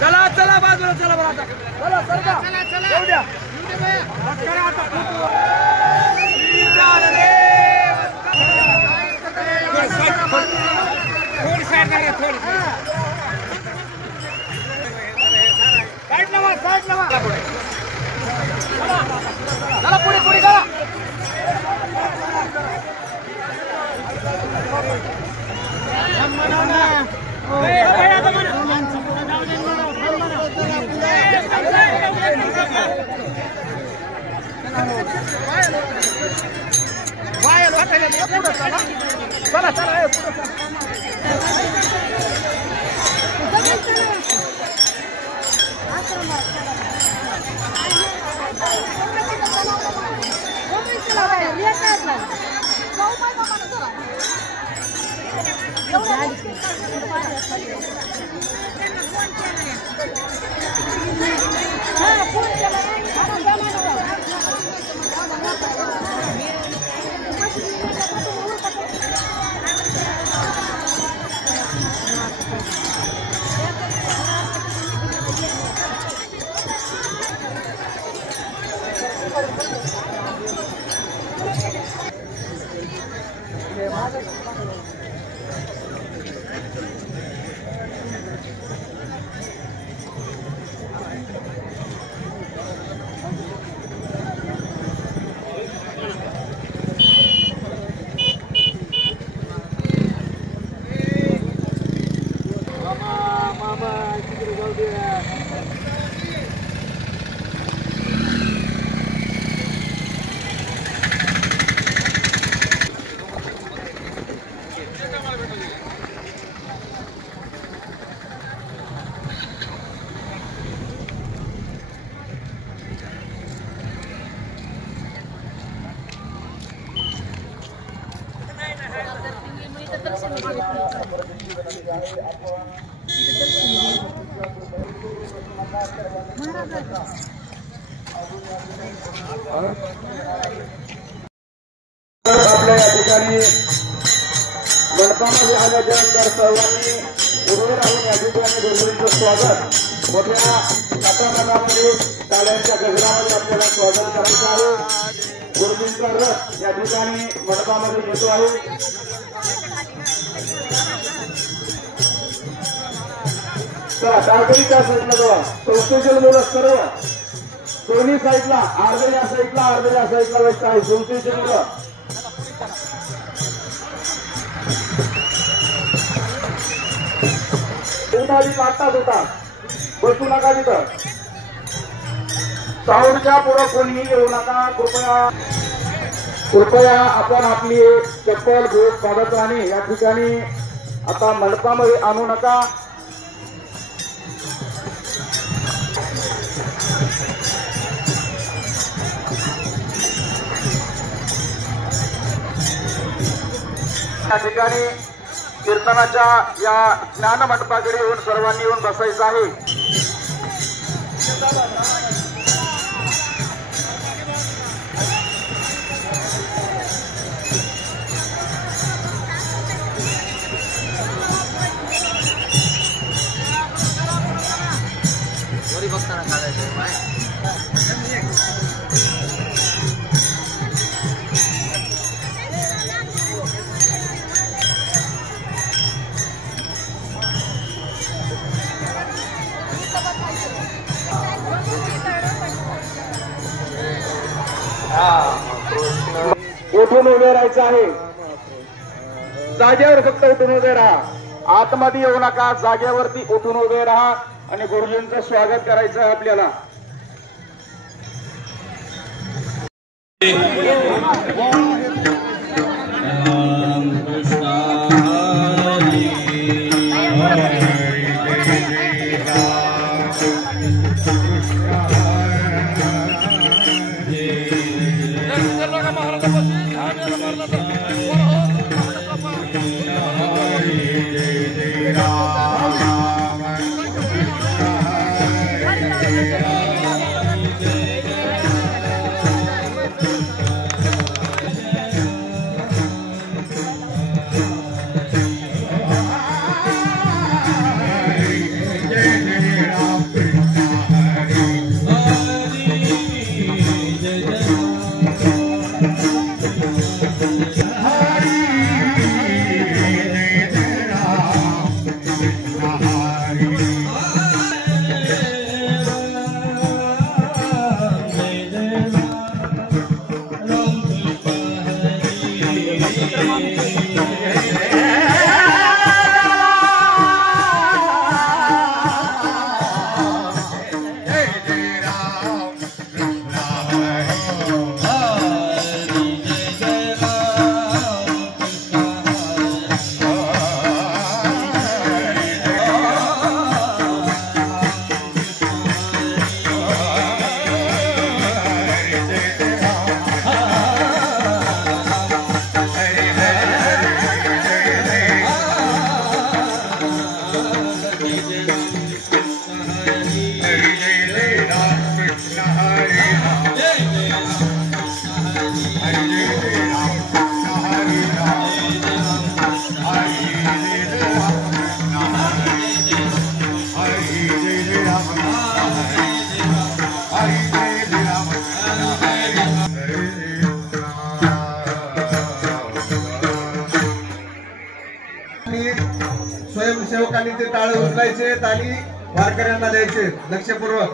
चला चला बाजूला चला बरं आता चला चला चला चला येऊ द्या आता थोडी साईड करा थोडी साईड लावा चला पुढे पुढे चला आपल्या या ठिकाणी मंडपामध्ये आल्याच्यानंतर सर्वांनी उभे राहून या ठिकाणी गुरुजींचं स्वागत मोठ्या ताटामाटामध्ये टाळ्यांच्या गजरामध्ये आपल्याला स्वागत करायचं आहे। गुरुजींचा रथ या ठिकाणी मंडपामध्ये येतो आहे। चला टाळकरीच्या साईडला जावा, संस्थेतील मुलं सर्व दोन्ही साईडला अर्धे या साईडला व्यस्त आहे। संस्थेतील मुलं आत्ताच होता, बसू नका तिथं, साऊंडच्या पुढं कोणीही येऊ नका। कृपया आपण आपली चप्पल बूट पादत्राणे या ठिकाणी आता मंडपामध्ये आणू नका। या ठिकाणी कीर्तनाच्या या ज्ञान मंडपाकडे येऊन सर्वांनी येऊन बसायचं आहे। बघताना काढायचं उठून उभे राहायचं आहे. जागेवर फक्त उठून उभे राहा. आतमध्ये येऊ नका. जागेवरती उठून उभे राहा आणि गुरुजींचं स्वागत करायचं आहे आपल्याला. स्वयंसेवकांनी ते टाळे उचलायचे, ताली वारकऱ्यांना द्यायचे लक्षपूर्वक.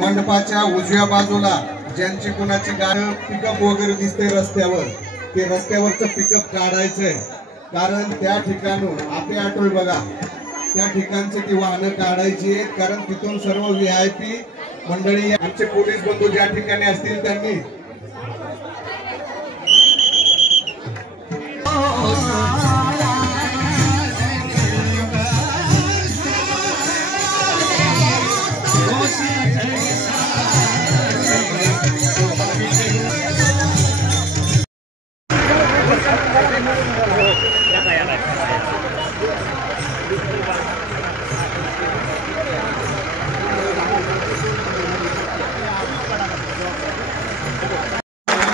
मंडपाच्या उजव्या बाजूला ज्यांची कुणाची गाडी पिकअप वगैरे दिसते रस्त्यावर, ते रस्त्यावरचं पिकअप काढायचंय. कारण त्या ठिकाणून आपे आठवल बघा, त्या ठिकाणचे ती वाहनं काढायची आहेत. कारण तिथून सर्व VIP मंडळी, आमचे पोलीस बंधू ज्या ठिकाणी असतील त्यांनी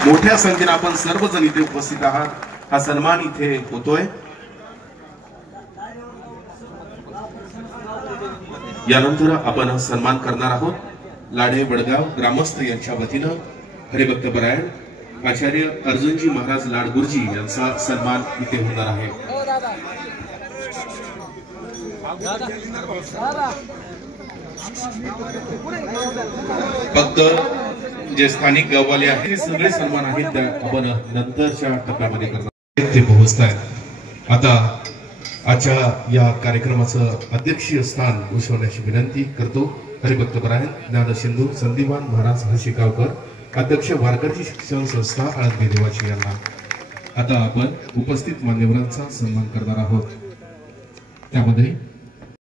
मोठ्या संख्येने आपण सर्वजण इथे उपस्थित आहात. हा सन्मान इथे होतोय. यानंतर आपण सन्मान करणार आहोत लाडे वडगाव ग्रामस्थ यांच्या वतीनं हरिभक्त परायण आचार्य अर्जुनजी महाराज लाडगुरुजी यांचा सन्मान इथे होणार आहे. फक्त जे स्थानिक गाववाले आहेत हे सगळे सन्मान आहेत त्या आपण नंतरच्या टप्प्यामध्ये करणार ते पोहोचतायत. आता आजच्या या कार्यक्रमाचं अध्यक्षीय स्थान भूषवण्याची विनंती करतो हरिभक्त परायण ज्ञानसिंधू संदीपान महाराज हर्षिगावकर, अध्यक्ष वारकरी शिक्षण संस्था आळंदी देवाची यांना. आता आपण उपस्थित मान्यवरांचा सन्मान करणार आहोत. त्यामध्ये